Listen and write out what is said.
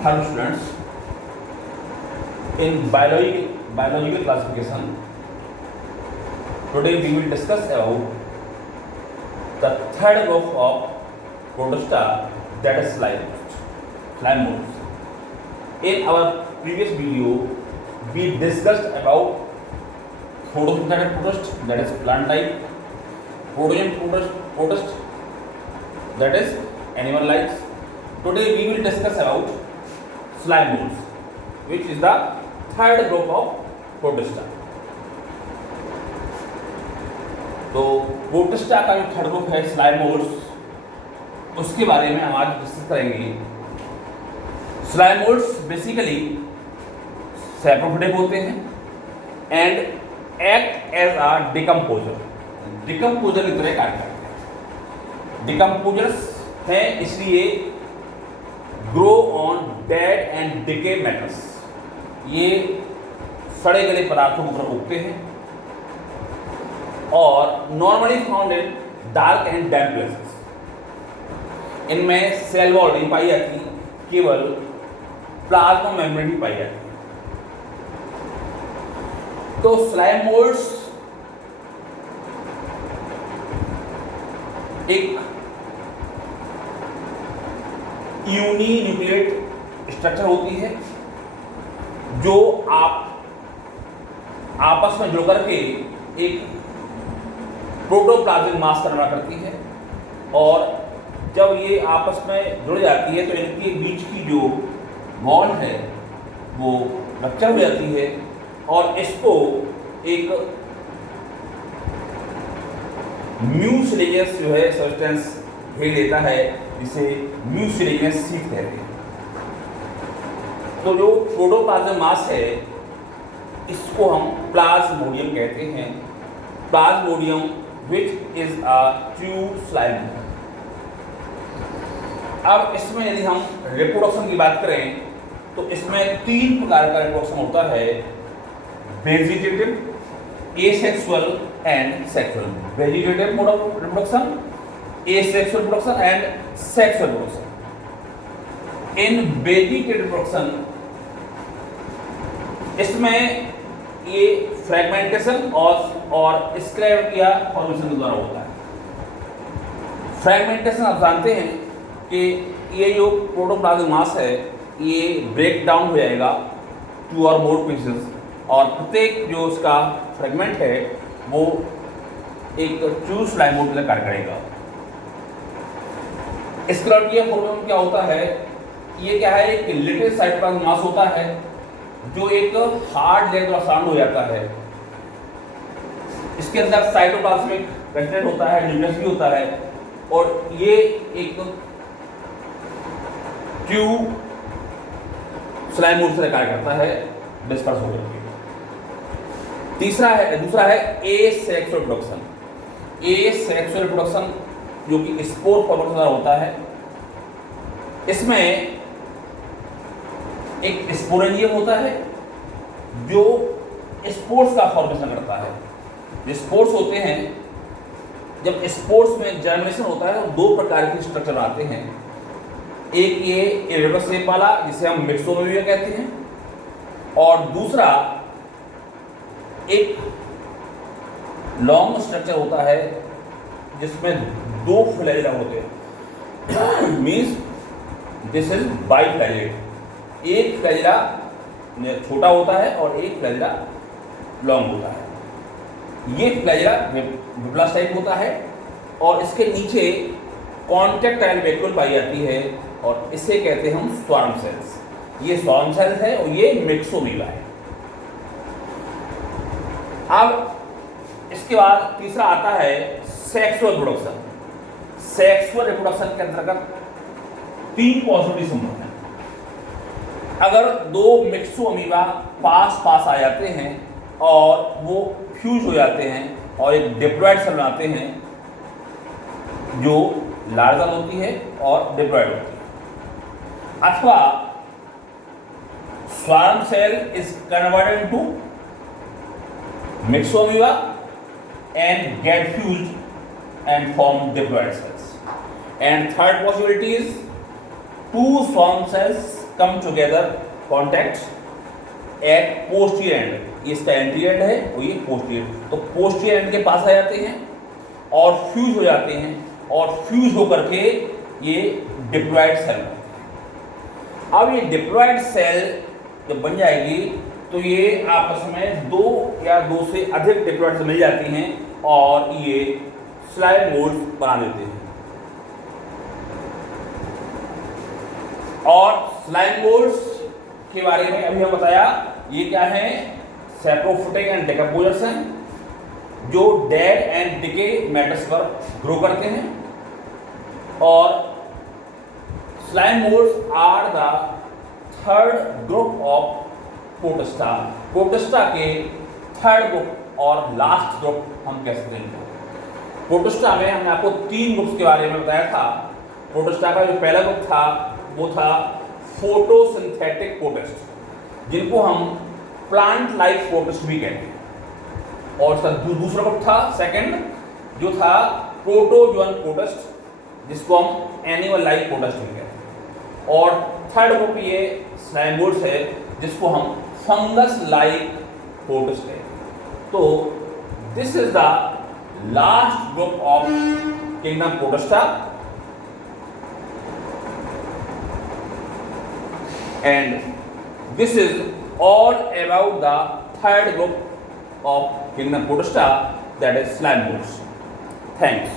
Hello students, in biological classification, today we will discuss about the third group of protista, that is slime molds. In our previous video, we discussed about photosynthetic protist, that is plant life, protogen protist, that is animal life. Today we will discuss about slime molds, which is the third group of protista. तो protista का जो third group है slime moulds, उसके बारे में हम आज discuss करेंगे। स्लाइम मोल्ड्स बेसिकली सैप्रोफिटिक होते हैं and act as a decomposer की तरह कार्य करते हैं। डिकम्पोजर्स हैं इसलिए grow on dead and decay matters, ये सड़े गले पदार्थों पर उगते हैं और normally found in dark and damp places. इनमें सेल वॉल नहीं पाई जाती, केवल प्लाज्मा मेम्ब्रेन ही पाई जाती है। तो स्लाइम मोल्ड्स एक यूनिन्यूक्लिएट स्ट्रक्चर होती है जो आप आपस में जुड़ करके एक प्रोटोप्लाज्मिक मास का निर्माण करती है, और जब ये आपस में जुड़ जाती है तो इनके बीच की जो वॉल है वो रप्चर हो जाती है और इसको एक म्यूसिलेजियस जो है सब्सटेंस घेर लेता है, जिसे म्यूसिलेजियस शीट कहते हैं। तो जो प्रोटोप्लाज्मिक मास है इसको हम प्लाज्मोडियम कहते हैं। Plasmodium which is a true slime. अब इसमें यदि हम रिप्रोडक्शन की बात करें तो इसमें तीन प्रकार का रिप्रोडक्शन होता है: vegetative, asexual and sexual. Vegetative mode of reproduction, asexual reproduction and sexual reproduction. In vegetative reproduction इसमें ये फ्रेगमेंटेशन और स्क्लेरोटिया फॉर्मेशन के द्वारा होता है। फ्रेगमेंटेशन आप जानते हैं कि ये जो प्रोटोप्लाज्मिक मास है ये ब्रेक डाउन हो जाएगा टू और मोर पीसेस, और प्रत्येक जो उसका फ्रेगमेंट है वो एक ट्रू स्लाइम मोल्ड में कार्य करेगा। स्क्लेरोटिया फॉर्मेशन क्या होता है? ये क्या है, एक लिटिल साइटोप्लाज्मिक मास होता है जो एक हार्ड लेयर द्वारा सराउंड हो जाता है। इसके अंदर साइटोप्लाज्मिक कंटेंट होता है, न्यूक्लियस भी होता है, और ये एक ट्यूब स्लाइम मोल्ड से कार्य करता है डिस्पर्स होकर के। दूसरा है एसेक्सुअल रिप्रोडक्शन। एसेक्सुअल रिप्रोडक्शन जो कि स्पोर फॉर्मेशन द्वारा होता है। इसमें एक स्पोरेंजियम होता है जो स्पोर्स का फॉर्मेशन करता है। जो स्पोर्स होते हैं, जब स्पोर्स में जर्मिनेशन होता है तो दो प्रकार के स्ट्रक्चर आते हैं। एक ये इरेगुलर शेप वाला जिसे हम मिक्सोमेरिया कहते हैं, और दूसरा एक लॉन्ग स्ट्रक्चर होता है जिसमें दो फ्लैजिला होते हैं। Means this is biflagellate. एक फ्लैजिला छोटा होता है और एक फ्लैजिला लॉन्ग होता है। ये फ्लैजिला विप्लास टाइप होता है और इसके नीचे कॉन्टैक्टाइल वैक्यूल पाई जाती है और इसे कहते हैं हम स्वार्म सेल्स। ये स्वार्म सेल्स है और ये मिक्सोमीला है। अब इसके बाद तीसरा आता है सेक्सुअल रिप्रोडक्शन। सेक्सुअल रिप्रोडक्शन के अंतर्गत तीन पॉसिबिलिटी संभव है। अगर दो मिक्सो अमीबा पास आ जाते हैं और वो फ्यूज हो जाते हैं और एक डिप्लॉयड सेल बनाते हैं जो लार्जा होती है और डिप्लॉयड होती है, अथवा swarm cell is converted into myxo amoeba and get fused and form diploid cells. And third possibility is two swarm cells come together contact at posterior end. ये इसका एंटीरियर एंड है और ये पोस्टीरियर, तो posterior and के पास आ जाते हैं और फ्यूज हो जाते हैं और फ्यूज होकर के ये डिप्लॉयड सेल। अब ये डिप्लॉयड सेल जब बन जाएगी तो ये आपस में दो या दो से अधिक डिप्लॉयड मिल जाती हैं और ये स्लाइम मोल्ड बना देते हैं। और स्लाइम मोल्ड्स के बारे में अभी हम बताया, ये क्या है, सैप्रोफिटिक एंड डिकम्पोजर्स हैं जो डेड एंड डिके मैटर्स पर ग्रो करते हैं। और slime moulds are the third group of protista. Protista के थर्ड ग्रुप और लास्ट ग्रुप हम कह सकते हैं। प्रोटिस्टा में हमने आपको 3 ग्रुप्स के बारे में बताया था। प्रोटिस्टा का जो पहला ग्रुप था वो था फोटोसिंथेटिक प्रोटिस्ट, जिनको हम प्लांट लाइफ प्रोटिस्ट भी कहते हैं। और उसका दूसरा ग्रुप था सेकंड, जो था प्रोटोजोअन प्रोटिस्ट, जिसको हम एनिमल लाइफ प्रोटिस्ट भी कहते हैं। और थर्ड ग्रुप ये स्लाइम मोल्ड्स है, जिसको हम फंगस लाइक प्रोटिस्ट कहते हैं। तो this is the last group of kingdom protista and this is all about the third group of kingdom protista, that is slime molds. Thanks.